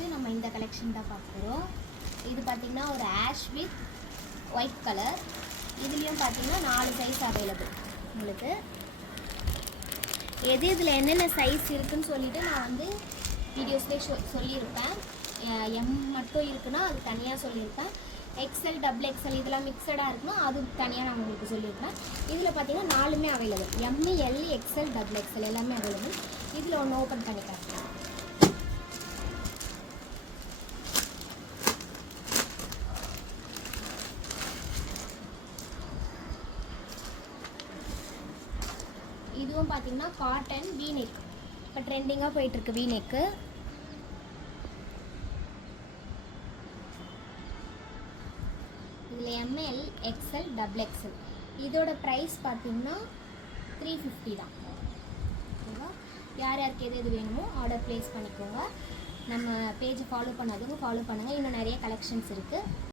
First நம்ம இந்த collection தான் பார்க்குறோம். இது பார்த்திங்கன்னா ஒரு ஆஷ் வித் ஒயிட் கலர். இதுலேயும் பார்த்திங்கன்னா 4 சைஸ் அவைலபிள் உங்களுக்கு. எது இதில் என்னென்ன சைஸ் இருக்குதுன்னு சொல்லிவிட்டு நான் வந்து வீடியோஸ்லேயே சொல்லியிருப்பேன். எம் மட்டும் இருக்குன்னா அது தனியாக சொல்லியிருப்பேன். XL XXL இதெல்லாம் மிக்சடாக இருக்குன்னா அது தனியாக நான் உங்களுக்கு சொல்லியிருப்பேன். இதில் பார்த்தீங்கன்னா 4மே available. M L XL XXL எல்லாமே அவைலபிள். இதில் ஒன்று ஓப்பன் பண்ணி காட்டுறேன். இதுவும் பார்த்தீங்கன்னா காட்டன் V neck. இப்போ ட்ரெண்டிங்காக போயிட்டுருக்கு V neck. இதில் ML XL XXL. இதோட ப்ரைஸ் பார்த்தீங்கன்னா 350 தான். ஓகேவா? யார் யாருக்கு எது வேணுமோ ஆர்டர் ப்ளேஸ் பண்ணிக்கோங்க. நம்ம பேஜை ஃபாலோ பண்ணாதவங்க ஃபாலோ பண்ணுங்கள். இன்னும் நிறைய கலெக்ஷன்ஸ் இருக்குது.